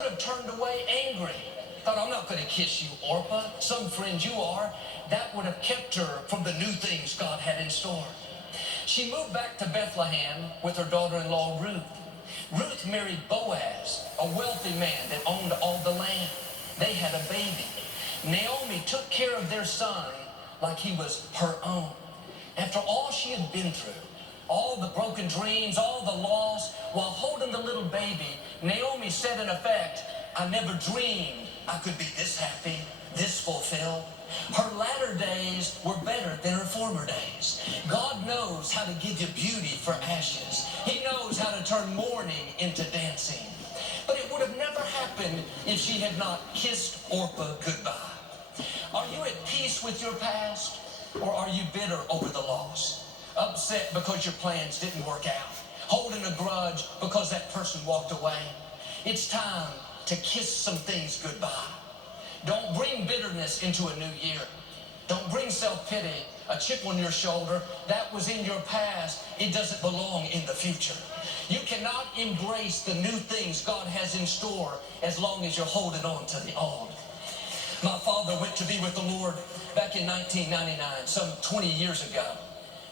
have turned away angry. Thought, I'm not going to kiss you, Orpah. Some friend you are. That would have kept her from the new things God had in store. She moved back to Bethlehem with her daughter-in-law, Ruth. Ruth married Boaz, a wealthy man that owned all the land. They had a baby. Naomi took care of their son like he was her own. After all she had been through, all the broken dreams, all the loss, while holding the little baby, Naomi said in effect, I never dreamed I could be this happy, this fulfilled. Her latter days were better than her former days. God knows how to give you beauty for ashes. He knows how to turn mourning into dancing. But it would have never happened if she had not kissed Orpah goodbye. Are you at peace with your past, or are you bitter over the loss? Upset because your plans didn't work out? Holding a grudge because that person walked away? It's time to kiss some things goodbye. Don't bring bitterness into a new year. Don't bring self-pity, a chip on your shoulder. That was in your past. It doesn't belong in the future. You cannot embrace the new things God has in store as long as you're holding on to the old. My father went to be with the Lord back in 1999, some 20 years ago.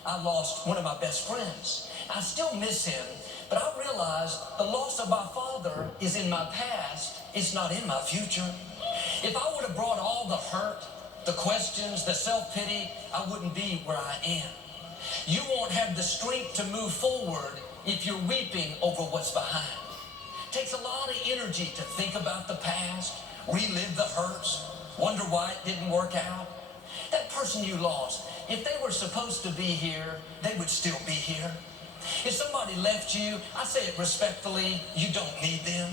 I lost one of my best friends. I still miss him, but I realized the loss of my father is in my past. It's not in my future. If I would have brought all the hurt, the questions, the self-pity, I wouldn't be where I am. You won't have the strength to move forward if you're weeping over what's behind. It takes a lot of energy to think about the past, relive the hurts, wonder why it didn't work out. That person you lost, if they were supposed to be here, they would still be here. If somebody left you, I say it respectfully, you don't need them.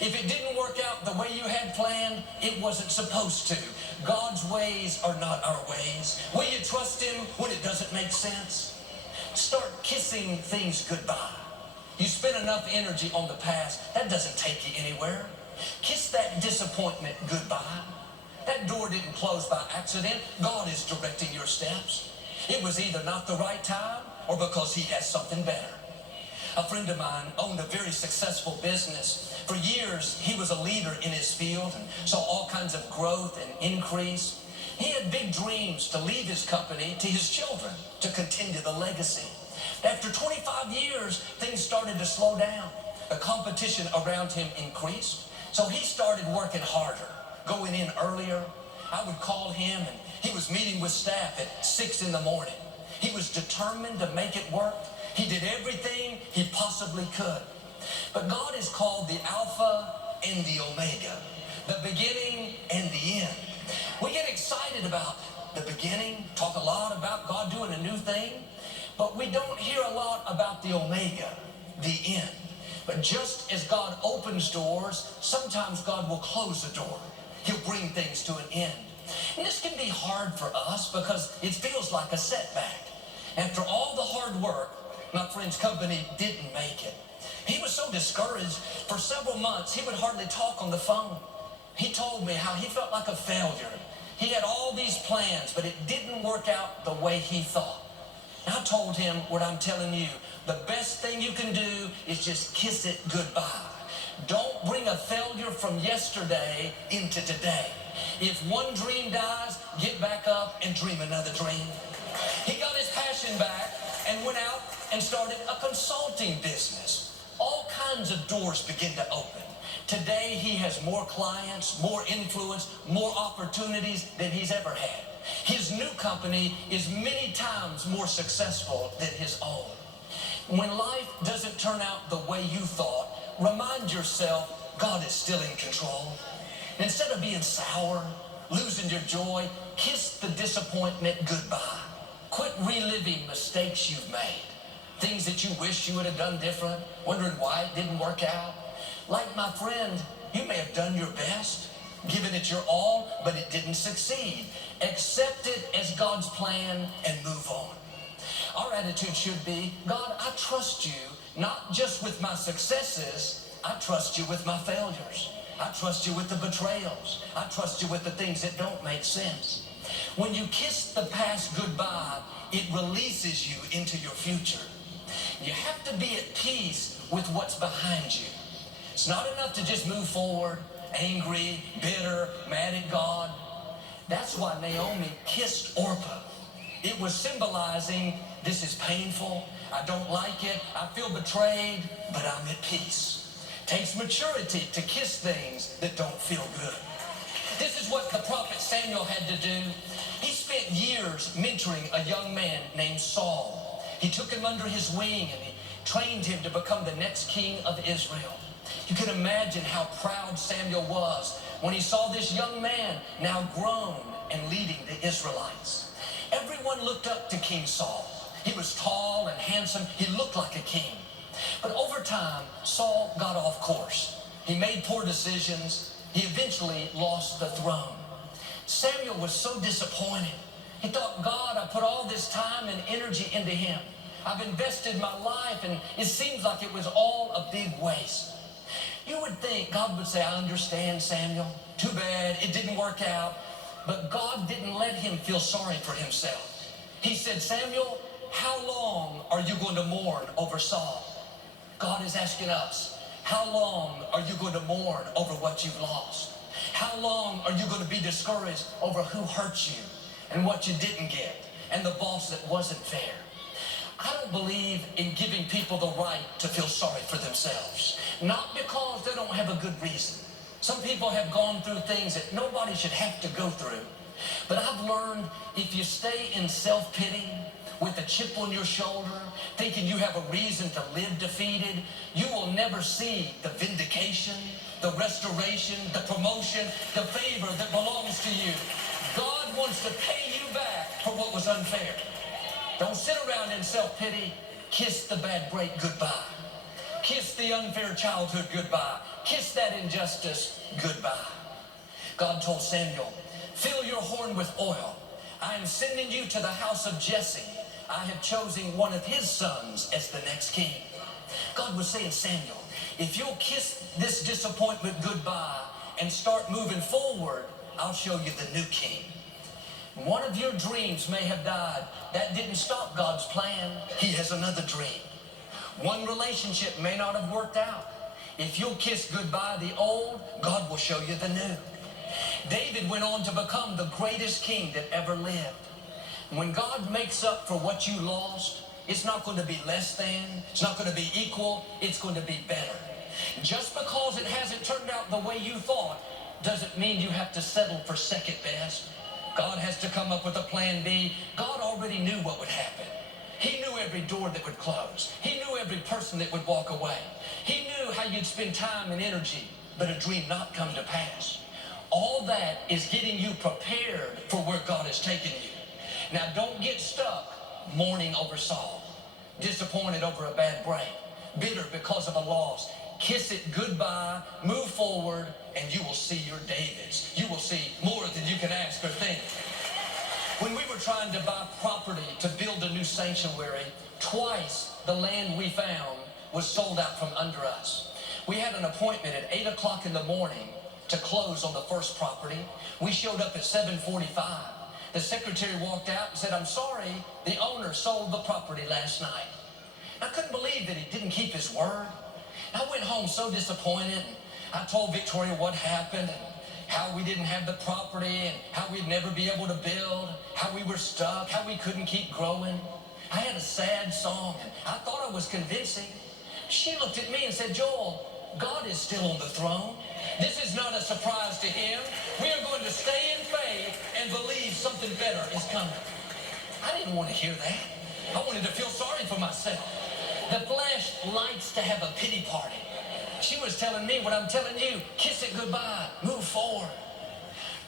If it didn't work out the way you had planned, it wasn't supposed to. God's ways are not our ways. Will you trust him when it doesn't make sense? Start kissing things goodbye. You spend enough energy on the past, that doesn't take you anywhere. Kiss that disappointment goodbye. That door didn't close by accident. God is directing your steps. It was either not the right time or because he has something better. A friend of mine owned a very successful business. For years, he was a leader in his field and saw all kinds of growth and increase. He had big dreams to leave his company to his children to continue the legacy. After 25 years, things started to slow down. The competition around him increased, so he started working harder, going in earlier. I would call him, and he was meeting with staff at 6 in the morning. He was determined to make it work. He did everything he possibly could. But God is called the Alpha and the Omega, the beginning and the end. We get excited about the beginning, talk a lot about God doing a new thing, but we don't hear a lot about the Omega, the end. But just as God opens doors, sometimes God will close a door. He'll bring things to an end. And this can be hard for us because it feels like a setback. After all the hard work, my friend's company didn't make it. He was so discouraged. For several months, he would hardly talk on the phone. He told me how he felt like a failure. He had all these plans, but it didn't work out the way he thought. I told him what I'm telling you. The best thing you can do is just kiss it goodbye. Don't bring a failure from yesterday into today. If one dream dies, get back up and dream another dream. He got his passion back and went out and started a consulting business. All kinds of doors begin to open. Today, he has more clients, more influence, more opportunities than he's ever had. His new company is many times more successful than his own. When life doesn't turn out the way you thought, remind yourself God is still in control. Instead of being sour, losing your joy, kiss the disappointment goodbye. Quit reliving mistakes you've made. Things that you wish you would have done different, wondering why it didn't work out. Like my friend, you may have done your best, given it your all, but it didn't succeed. Accept it as God's plan and move on. Our attitude should be, God, I trust you, not just with my successes, I trust you with my failures. I trust you with the betrayals. I trust you with the things that don't make sense. When you kiss the past goodbye, it releases you into your future. You have to be at peace with what's behind you. It's not enough to just move forward, angry, bitter, mad at God. That's why Naomi kissed Orpah. It was symbolizing, this is painful, I don't like it, I feel betrayed, but I'm at peace. It takes maturity to kiss things that don't feel good. This is what the prophet Samuel had to do. He spent years mentoring a young man named Saul. He took him under his wing and he trained him to become the next king of Israel. You can imagine how proud Samuel was when he saw this young man now grown and leading the Israelites. Everyone looked up to King Saul. He was tall and handsome. He looked like a king. But over time, Saul got off course. He made poor decisions. He eventually lost the throne. Samuel was so disappointed. He thought, God, I put all this time and energy into him. I've invested my life, and it seems like it was all a big waste. You would think God would say, I understand, Samuel. Too bad, it didn't work out. But God didn't let him feel sorry for himself. He said, Samuel, how long are you going to mourn over Saul? God is asking us, how long are you going to mourn over what you've lost? How long are you going to be discouraged over who hurt you and what you didn't get and the boss that wasn't fair? I don't believe in giving people the right to feel sorry for themselves. Not because they don't have a good reason. Some people have gone through things that nobody should have to go through. But I've learned if you stay in self-pity, with a chip on your shoulder, thinking you have a reason to live defeated, you will never see the vindication, the restoration, the promotion, the favor that belongs to you. God wants to pay you back for what was unfair. Don't sit around in self-pity. Kiss the bad break goodbye. Kiss the unfair childhood goodbye. Kiss that injustice goodbye. God told Samuel, fill your horn with oil. I am sending you to the house of Jesse. I have chosen one of his sons as the next king. God was saying, Samuel, if you'll kiss this disappointment goodbye and start moving forward, I'll show you the new king. One of your dreams may have died. That didn't stop God's plan. He has another dream. One relationship may not have worked out. If you'll kiss goodbye the old, God will show you the new. David went on to become the greatest king that ever lived. When God makes up for what you lost, it's not going to be less than, it's not going to be equal, it's going to be better. Just because it hasn't turned out the way you thought doesn't mean you have to settle for second best. God has to come up with a plan B. God already knew what would happen. He knew every door that would close. He knew every person that would walk away. He knew how you'd spend time and energy, but a dream not come to pass. All that is getting you prepared for where God has taken you. Now, don't get stuck mourning over Saul, disappointed over a bad break, bitter because of a loss. Kiss it goodbye, move forward, and you will see your Davids. You will see more than you can ask or think. When we were trying to buy property to build a new sanctuary, twice the land we found was sold out from under us. We had an appointment at 8 o'clock in the morning to close on the first property. We showed up at 7:45. The secretary walked out and said, I'm sorry, the owner sold the property last night. I couldn't believe that he didn't keep his word. I went home so disappointed. I told Victoria what happened and how we didn't have the property and how we'd never be able to build, how we were stuck, how we couldn't keep growing. I had a sad song and I thought I was convincing. She looked at me and said, Joel, God is still on the throne. This is not a surprise to him. We are going to stay in faith and believe something better is coming. I didn't want to hear that. I wanted to feel sorry for myself. The flesh likes to have a pity party. She was telling me what I'm telling you. Kiss it goodbye. Move forward.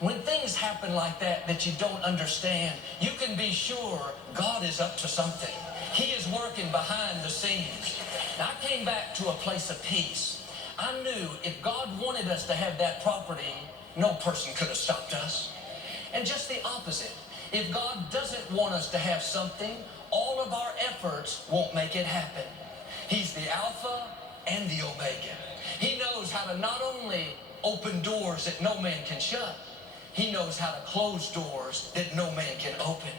When things happen like that you don't understand, you can be sure God is up to something. He is working behind the scenes. Now, I came back to a place of peace. I knew if God wanted us to have that property, no person could have stopped us. And just the opposite. If God doesn't want us to have something, all of our efforts won't make it happen. He's the Alpha and the Omega. He knows how to not only open doors that no man can shut, he knows how to close doors that no man can open.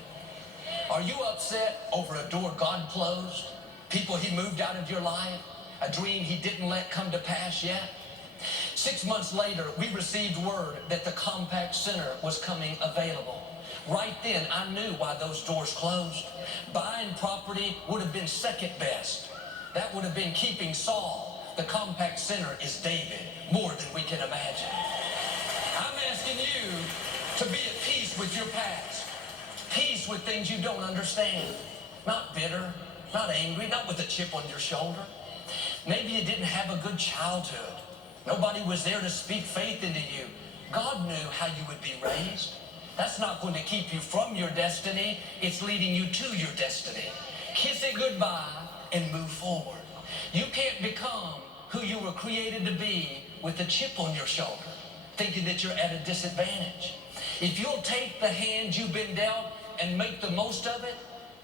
Are you upset over a door God closed? People he moved out of your life? A dream he didn't let come to pass yet? 6 months later, we received word that the Compact Center was coming available. Right then, I knew why those doors closed. Buying property would have been second best. That would have been keeping Saul. The Compact Center is David, more than we can imagine. I'm asking you to be at peace with your past. Peace with things you don't understand. Not bitter, not angry, not with a chip on your shoulder. Maybe you didn't have a good childhood. Nobody was there to speak faith into you. God knew how you would be raised. That's not going to keep you from your destiny. It's leading you to your destiny. Kiss it goodbye and move forward. You can't become who you were created to be with a chip on your shoulder, thinking that you're at a disadvantage. If you'll take the hand you've been dealt and make the most of it,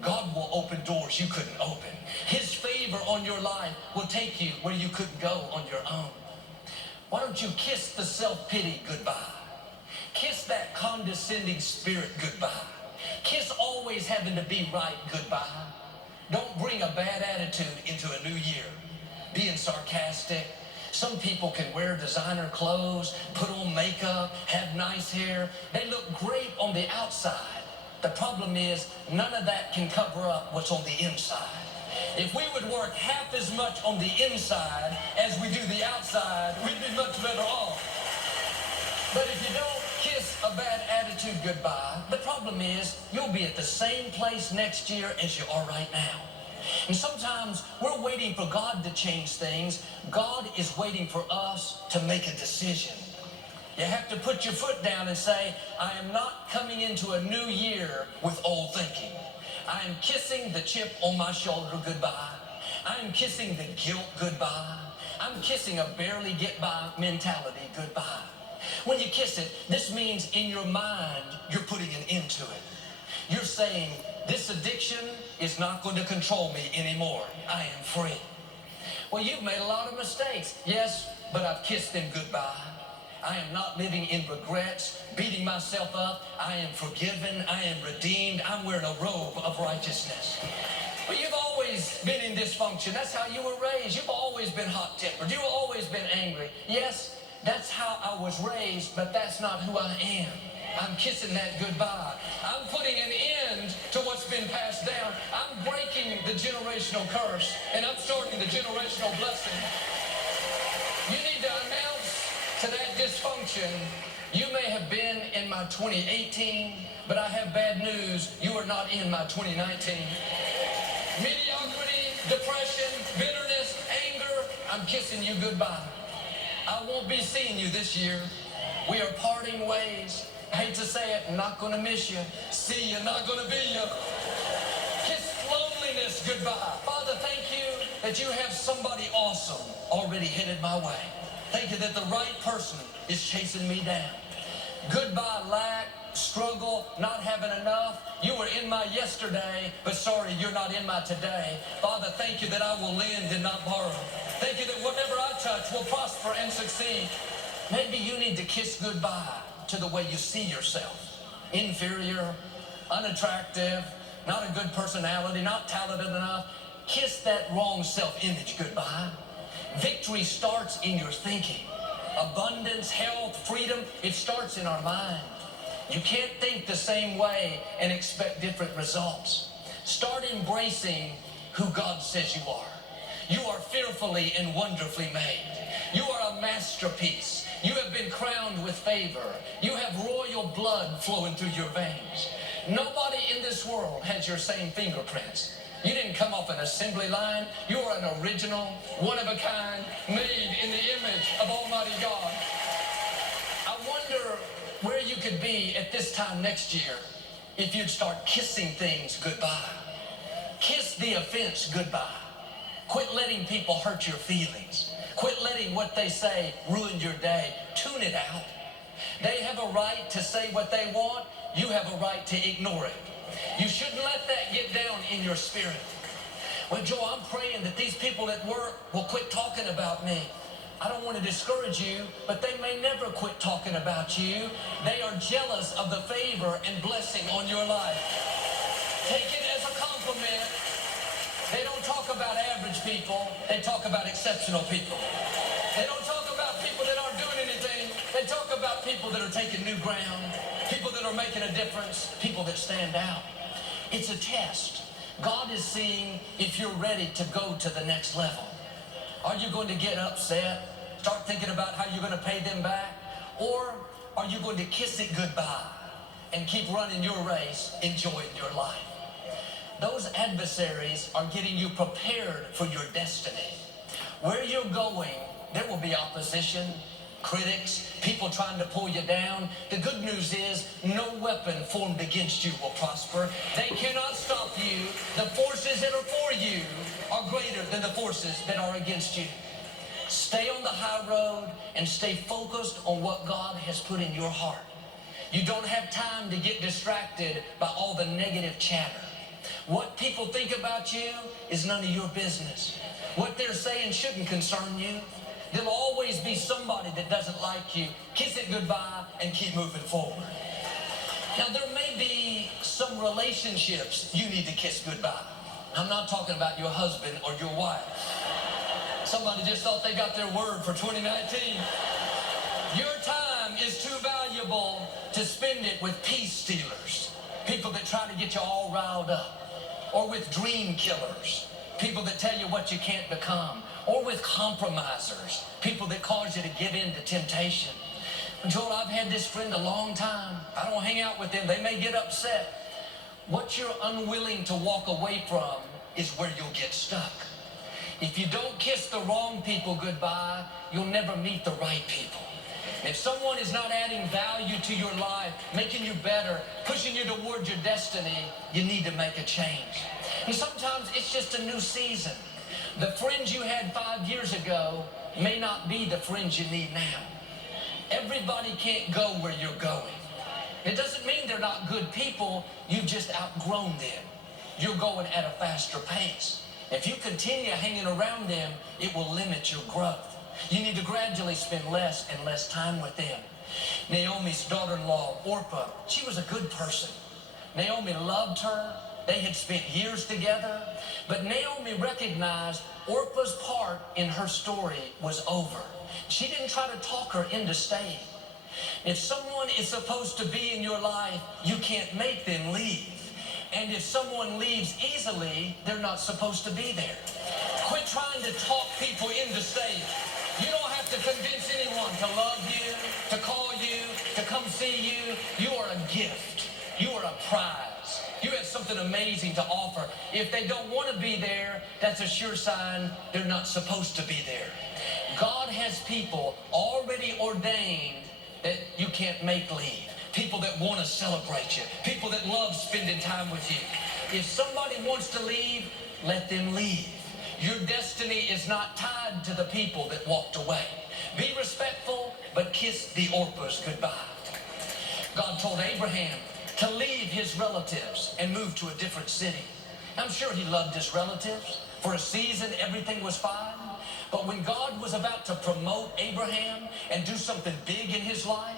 God will open doors you couldn't open. His favor on your life will take you where you couldn't go on your own. Why don't you kiss the self-pity goodbye? Kiss that condescending spirit goodbye. Kiss always having to be right goodbye. Don't bring a bad attitude into a new year. Being sarcastic. Some people can wear designer clothes, put on makeup, have nice hair. They look great on the outside. The problem is none of that can cover up what's on the inside. If we would work half as much on the inside as we do the outside, we'd be much better off. But if you don't kiss a bad attitude goodbye, the problem is you'll be at the same place next year as you are right now. And sometimes we're waiting for God to change things. God is waiting for us to make a decision. You have to put your foot down and say, I am not coming into a new year with old thinking. I am kissing the chip on my shoulder goodbye. I am kissing the guilt goodbye. I'm kissing a barely get by mentality goodbye. When you kiss it, this means in your mind, you're putting an end to it. You're saying, this addiction is not going to control me anymore. I am free. Well, you've made a lot of mistakes. Yes, but I've kissed them goodbye. I am not living in regrets, beating myself up. I am forgiven. I am redeemed. I'm wearing a robe of righteousness. Well, you've always been in dysfunction. That's how you were raised. You've always been hot-tempered. You've always been angry. Yes, that's how I was raised, but that's not who I am. I'm kissing that goodbye. I'm putting an end to what's been passed down. I'm breaking the generational curse, and I'm starting the generational blessing. You need to announce to that dysfunction, you may have been in my 2018, but I have bad news. You are not in my 2019. Mediocrity, depression, bitterness, anger, I'm kissing you goodbye. I won't be seeing you this year. We are parting ways. I hate to say it, I'm not going to miss you. See you, not going to be you. Kiss loneliness goodbye. Father, thank you that you have somebody awesome already headed my way. Thank you that the right person is chasing me down. Goodbye lack, struggle, not having enough. You were in my yesterday, but sorry, you're not in my today. Father, thank you that I will lend and not borrow. Thank you that whatever I touch will prosper and succeed. Maybe you need to kiss goodbye to the way you see yourself. Inferior, unattractive, not a good personality, not talented enough. Kiss that wrong self-image goodbye. Victory starts in your thinking. Abundance, health, freedom, it starts in our mind. You can't think the same way and expect different results. Start embracing who God says you are. You are fearfully and wonderfully made. You are a masterpiece. You have been crowned with favor. You have royal blood flowing through your veins. Nobody in this world has your same fingerprints. You didn't come off an assembly line. You are an original, one of a kind, made in the image of Almighty God. I wonder where you could be at this time next year if you'd start kissing things goodbye. Kiss the offense goodbye. Quit letting people hurt your feelings. Quit letting what they say ruin your day. Tune it out. They have a right to say what they want. You have a right to ignore it. You shouldn't let that get down in your spirit. Well, Joe, I'm praying that these people at work will quit talking about me. I don't want to discourage you, but they may never quit talking about you. They are jealous of the favor and blessing on your life. Take it as a compliment. They don't talk about average people. They talk about exceptional people. They don't talk about people that they talk about people that are taking new ground, people that are making a difference, people that stand out. It's a test. God is seeing if you're ready to go to the next level. Are you going to get upset, start thinking about how you're going to pay them back? Or are you going to kiss it goodbye and keep running your race, enjoying your life? Those adversaries are getting you prepared for your destiny. Where you're going, there will be opposition, critics, people trying to pull you down. The good news is no weapon formed against you will prosper. They cannot stop you. The forces that are for you are greater than the forces that are against you. Stay on the high road and stay focused on what God has put in your heart. You don't have time to get distracted by all the negative chatter. What people think about you is none of your business. What they're saying shouldn't concern you. There'll always be somebody that doesn't like you. Kiss it goodbye and keep moving forward. Now, there may be some relationships you need to kiss goodbye. I'm not talking about your husband or your wife. Somebody just thought they got their word for 2019. Your time is too valuable to spend it with peace stealers, people that try to get you all riled up, or with dream killers, people that tell you what you can't become, or with compromisers, people that cause you to give in to temptation. Joel, I've had this friend a long time. I don't hang out with them. They may get upset. What you're unwilling to walk away from is where you'll get stuck. If you don't kiss the wrong people goodbye, you'll never meet the right people. If someone is not adding value to your life, making you better, pushing you toward your destiny, you need to make a change. And sometimes it's just a new season. The friends you had 5 years ago may not be the friends you need now. Everybody can't go where you're going. It doesn't mean they're not good people. You've just outgrown them. You're going at a faster pace. If you continue hanging around them, it will limit your growth. You need to gradually spend less and less time with them. Naomi's daughter-in-law, Orpah, she was a good person. Naomi loved her. They had spent years together. But Naomi recognized Orpah's part in her story was over. She didn't try to talk her into staying. If someone is supposed to be in your life, you can't make them leave. And if someone leaves easily, they're not supposed to be there. Quit trying to talk people into staying. You don't have to convince anyone to love you, to call you, to come see you. You are a gift. You are a prize. You have something amazing to offer. If they don't want to be there, that's a sure sign they're not supposed to be there. God has people already ordained that you can't make leave. People that want to celebrate you. People that love spending time with you. If somebody wants to leave, let them leave. Your destiny is not tied to the people that walked away. Be respectful, but kiss the Orpahs goodbye. God told Abraham to leave his relatives and move to a different city. I'm sure he loved his relatives. For a season, everything was fine. But when God was about to promote Abraham and do something big in his life,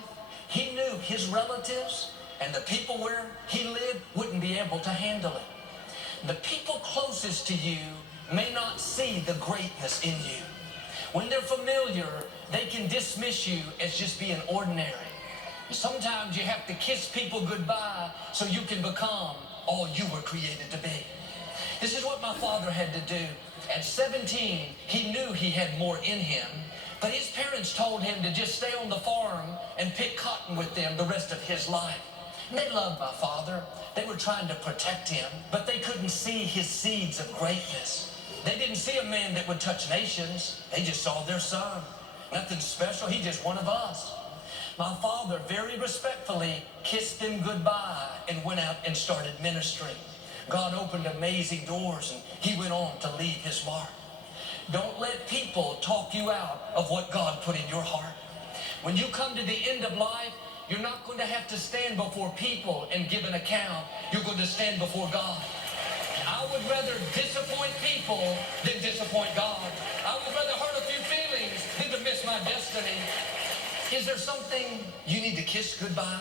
he knew his relatives and the people where he lived wouldn't be able to handle it. The people closest to you may not see the greatness in you. When they're familiar, they can dismiss you as just being ordinary. Sometimes you have to kiss people goodbye so you can become all you were created to be. This is what my father had to do. At 17, he knew he had more in him, but his parents told him to just stay on the farm and pick cotton with them the rest of his life. And they loved my father. They were trying to protect him, but they couldn't see his seeds of greatness. They didn't see a man that would touch nations. They just saw their son. Nothing special. He just one of us. My father very respectfully kissed them goodbye and went out and started ministering. God opened amazing doors and he went on to leave his mark. Don't let people talk you out of what God put in your heart. When you come to the end of life, you're not going to have to stand before people and give an account. You're going to stand before God. I would rather disappoint people than disappoint God. I would rather hurt a few feelings than to miss my destiny. Is there something you need to kiss goodbye?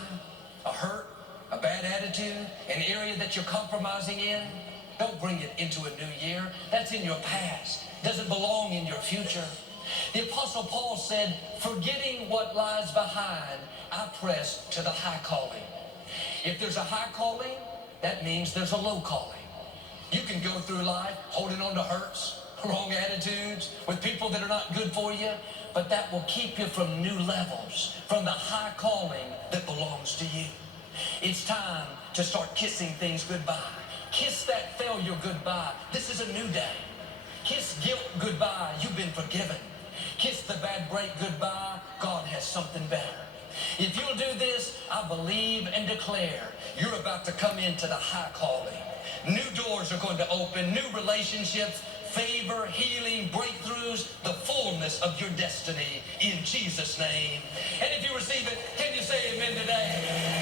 A hurt? A bad attitude? An area that you're compromising in? Don't bring it into a new year. That's in your past. Doesn't belong in your future. The Apostle Paul said, forgetting what lies behind, I press to the high calling. If there's a high calling, that means there's a low calling. You can go through life holding on to hurts, wrong attitudes, with people that are not good for you, but that will keep you from new levels, from the high calling that belongs to you. It's time to start kissing things goodbye. Kiss that failure goodbye. This is a new day. Kiss guilt goodbye. You've been forgiven. Kiss the bad break goodbye. God has something better. If you'll do this, I believe and declare you're about to come into the high calling. New doors are going to open, new relationships, favor, healing, breakthroughs, the fullness of your destiny in Jesus' name. And if you receive it, can you say amen today?